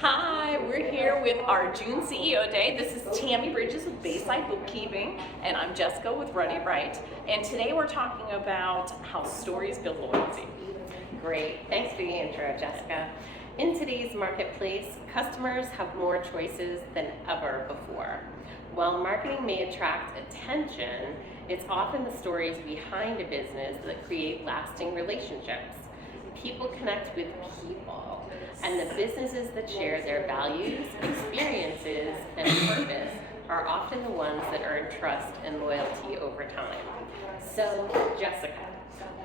Hi, we're here with our June CEO Day. This is Tammy Bridges with Bayside Bookkeeping, and I'm Jessica with Run It Right. And today we're talking about how stories build loyalty. Great, thanks for the intro, Jessica. In today's marketplace, customers have more choices than ever before. While marketing may attract attention, it's often the stories behind a business that create lasting relationships. People connect with people, and the businesses that share their values, experiences, and purpose are often the ones that earn trust and loyalty over time. So, Jessica,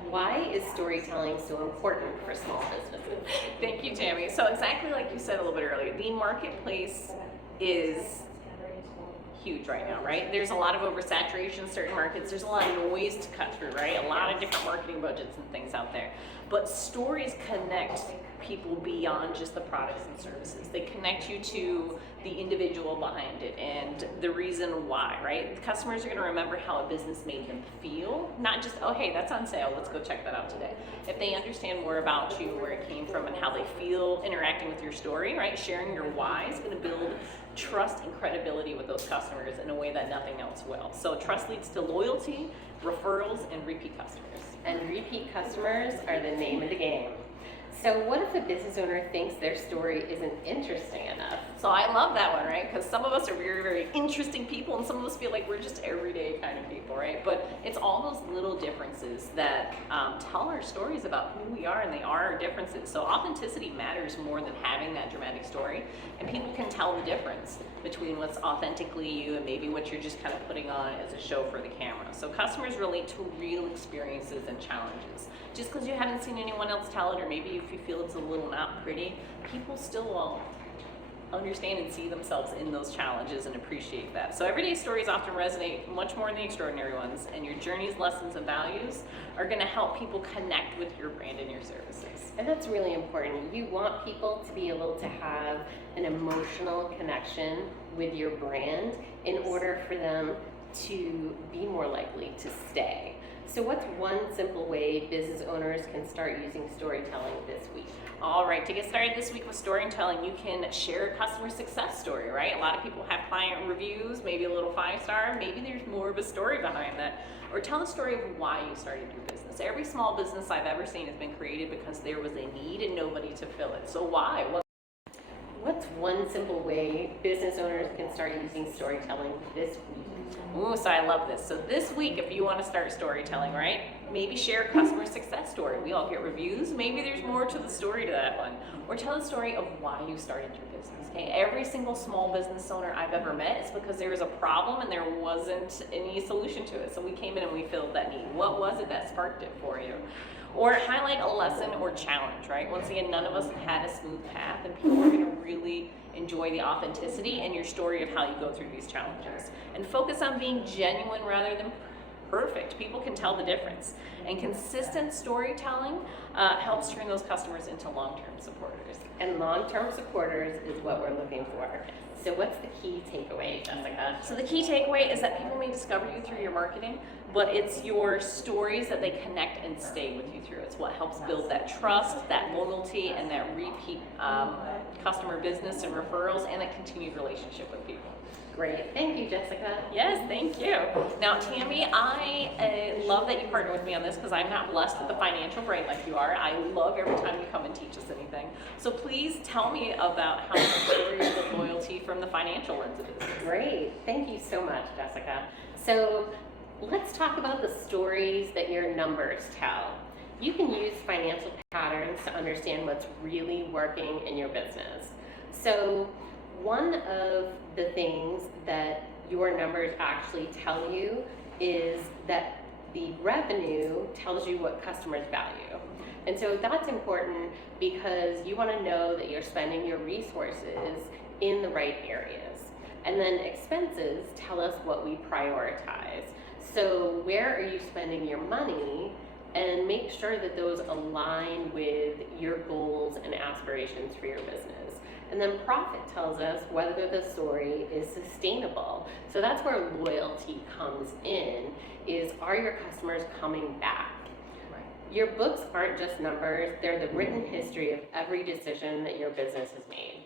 why is storytelling so important for small businesses? Thank you, Tammy. So exactly like you said a little bit earlier, the marketplace is huge right now, right? There's a lot of oversaturation in certain markets. There's a lot of noise to cut through, right? A lot of different marketing budgets and things out there. But stories connect people beyond just the products and services. They connect you to the individual behind it and the reason why, right? The customers are going to remember how a business made them feel, not just, oh, hey, that's on sale, let's go check that out today. If they understand more about you, where it came from, and how they feel interacting with your story, right? Sharing your why is going to build trust and credibility with those customers in a way that nothing else will. So trust leads to loyalty, referrals, and repeat customers. And repeat customers are the name of the game. So what if a business owner thinks their story isn't interesting enough? So I love that one, right? Because some of us are very, very interesting people, and some of us feel like we're just everyday kind of people, right? But it's all those little differences that tell our stories about who we are, and they are our differences. So authenticity matters more than having that dramatic story, and people can tell the difference between what's authentically you and maybe what you're just kind of putting on as a show for the camera. So customers relate to real experiences and challenges. Just because you haven't seen anyone else tell it, or maybe if you feel it's a little not pretty, people still will understand and see themselves in those challenges and appreciate that. So everyday stories often resonate much more than the extraordinary ones, and your journeys, lessons, and values are going to help people connect with your brand and your services. And that's really important. You want people to be able to have an emotional connection with your brand in order for them to be more likely to stay. So what's one simple way business owners can start using storytelling this week? All right, to get started this week with storytelling, you can share a customer success story, right? A lot of people have client reviews, maybe a little 5-star, maybe there's more of a story behind that. Or tell a story of why you started your business. Every small business I've ever seen has been created because there was a need and nobody to fill it. So why? What's one simple way business owners can start using storytelling this week? Ooh, so I love this. So this week, if you want to start storytelling, right, maybe share a customer success story. We all get reviews. Maybe there's more to the story to that one. Or tell the story of why you started your business. Okay, every single small business owner I've ever met is because there was a problem and there wasn't any solution to it. So we came in and we filled that need. What was it that sparked it for you? Or highlight a lesson or challenge, right? Once again, none of us have had a smooth path, and people are going to really enjoy the authenticity and your story of how you go through these challenges. And focus on being genuine rather than perfect. People can tell the difference. And consistent storytelling helps turn those customers into long-term supporters. And long-term supporters is what we're looking for. So what's the key takeaway, Jessica? So the key takeaway is that people may discover you through your marketing, but it's your stories that they connect and stay with you through. It's what helps build that trust, that loyalty, and that repeat customer business and referrals, and that continued relationship with people. Great. Thank you, Jessica. Yes, thank you. Now, Tammy, I love that you partner with me on this because I'm not blessed with the financial brain like you are. I love every time you come and teach us anything. So please tell me about how your stories build loyalty from the financial lens of business. Great. Thank you so much, Jessica. So let's talk about the stories that your numbers tell. You can use financial patterns to understand what's really working in your business. So one of the things that your numbers actually tell you is that the revenue tells you what customers value. And so that's important because you want to know that you're spending your resources in the right areas. And then expenses tell us what we prioritize. So where are you spending your money, and make sure that those align with your goals and aspirations for your business. And then profit tells us whether the story is sustainable. So that's where loyalty comes in, is are your customers coming back? Right. Your books aren't just numbers, they're the written history of every decision that your business has made.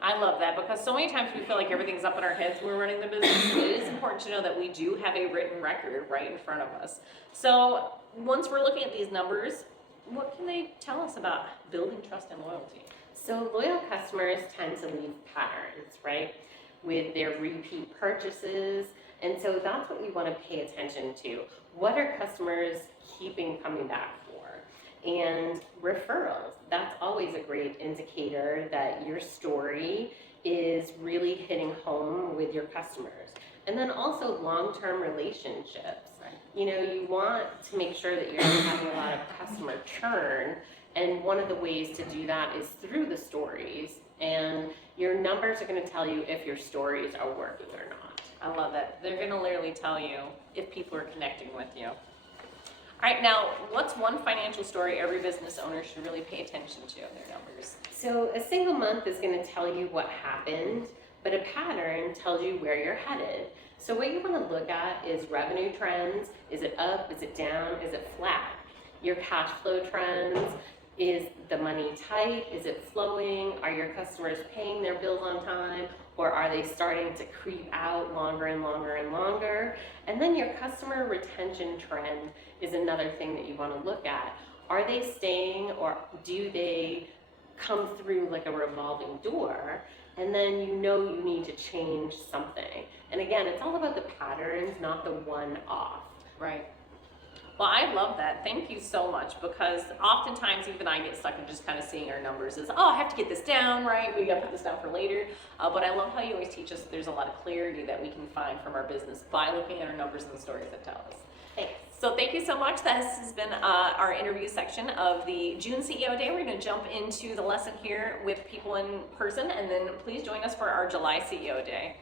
I love that because so many times we feel like everything's up in our heads when we're running the business. It is important to know that we do have a written record right in front of us. So once we're looking at these numbers, what can they tell us about building trust and loyalty? So loyal customers tend to leave patterns, right, with their repeat purchases. And so that's what we want to pay attention to. What are customers keeping coming back for? And referrals, that's always a great indicator that your story is really hitting home with your customers. And then also long-term relationships. Right. You know, you want to make sure that you're not having a lot of customer churn. And one of the ways to do that is through the stories. And your numbers are going to tell you if your stories are working or not. I love that. They're going to literally tell you if people are connecting with you. All right, now, what's one financial story every business owner should really pay attention to in their numbers? So a single month is going to tell you what happened, but a pattern tells you where you're headed. So what you want to look at is revenue trends. Is it up? Is it down? Is it flat? Your cash flow trends. Is the money tight? Is it flowing? Are your customers paying their bills on time? Or are they starting to creep out longer and longer and longer? And then your customer retention trend is another thing that you want to look at. Are they staying, or do they come through like a revolving door? And then you know you need to change something. And again, it's all about the patterns, not the one-off. Right. Well, I love that. Thank you so much, because oftentimes even I get stuck in just kind of seeing our numbers as, oh, I have to get this down, right? We got to put this down for later. But I love how you always teach us that there's a lot of clarity that we can find from our business by looking at our numbers and the stories that tell us. Thanks. So thank you so much. This has been our interview section of the June CEO Day. We're going to jump into the lesson here with people in person, and then please join us for our July CEO Day.